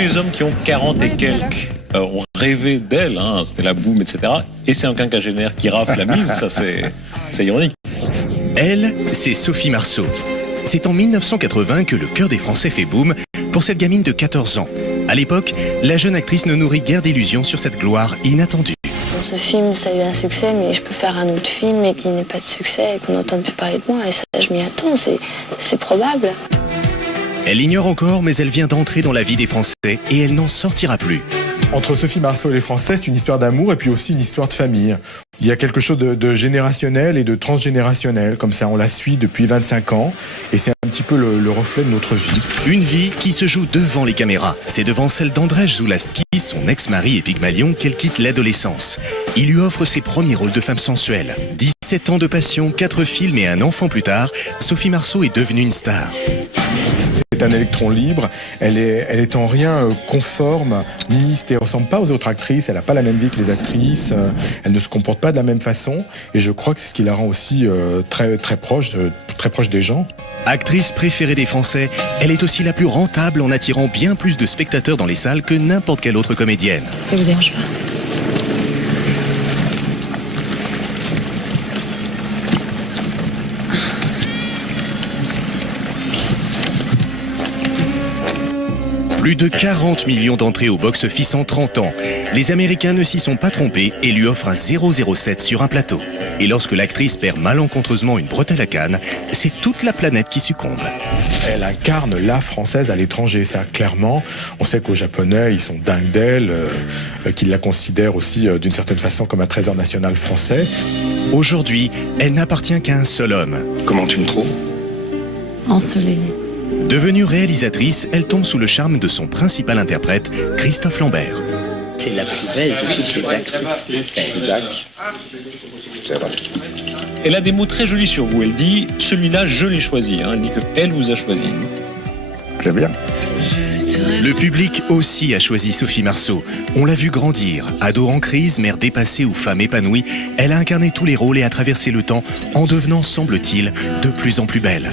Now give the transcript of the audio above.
les hommes qui ont 40 et quelques ont rêvé d'elle, hein, c'était la boum, etc. Et c'est un quinquagénaire qui rafle la mise, ça c'est ironique. Elle, c'est Sophie Marceau. C'est en 1980 que le cœur des Français fait boum pour cette gamine de 14 ans. À l'époque, la jeune actrice ne nourrit guère d'illusions sur cette gloire inattendue. Dans ce film, ça a eu un succès, mais je peux faire un autre film et qu'il n'ait pas de succès et qu'on n'entende plus parler de moi. Et ça, je m'y attends, c'est probable. Elle l'ignore encore, mais elle vient d'entrer dans la vie des Français et elle n'en sortira plus. Entre Sophie Marceau et les Français, c'est une histoire d'amour et puis aussi une histoire de famille. Il y a quelque chose de générationnel et de transgénérationnel, comme ça on la suit depuis 25 ans et c'est un petit peu le reflet de notre vie. Une vie qui se joue devant les caméras. C'est devant celle d'Andrzej Zulawski, son ex-mari et Pygmalion, qu'elle quitte l'adolescence. Il lui offre ses premiers rôles de femme sensuelle. 17 ans de passion, 4 films et un enfant plus tard, Sophie Marceau est devenue une star. C'est un électron libre, elle est en rien conforme, ni elle ressemble pas aux autres actrices, elle n'a pas la même vie que les actrices, elle ne se comporte pas de la même façon et je crois que c'est ce qui la rend aussi très proche des gens. Actrice préférée des Français, elle est aussi la plus rentable en attirant bien plus de spectateurs dans les salles que n'importe quelle autre comédienne. Ça vous dérange pas? Plus de 40 millions d'entrées au box-office en 30 ans. Les Américains ne s'y sont pas trompés et lui offrent un 007 sur un plateau. Et lorsque l'actrice perd malencontreusement une bretelle à Cannes, c'est toute la planète qui succombe. Elle incarne la française à l'étranger, ça clairement. On sait qu'aux Japonais, ils sont dingues d'elle, qu'ils la considèrent aussi d'une certaine façon comme un trésor national français. Aujourd'hui, elle n'appartient qu'à un seul homme. Comment tu me trouves? Ensoleillée. Devenue réalisatrice, elle tombe sous le charme de son principal interprète, Christophe Lambert. C'est la plus belle de toutes les actrices françaises. Exact. C'est vrai. Elle a des mots très jolis sur vous, elle dit « celui-là, je l'ai choisi hein. », elle dit qu'elle vous a choisi. J'aime bien. Le public aussi a choisi Sophie Marceau. On l'a vu grandir. Ado en crise, mère dépassée ou femme épanouie, elle a incarné tous les rôles et a traversé le temps en devenant, semble-t-il, de plus en plus belle.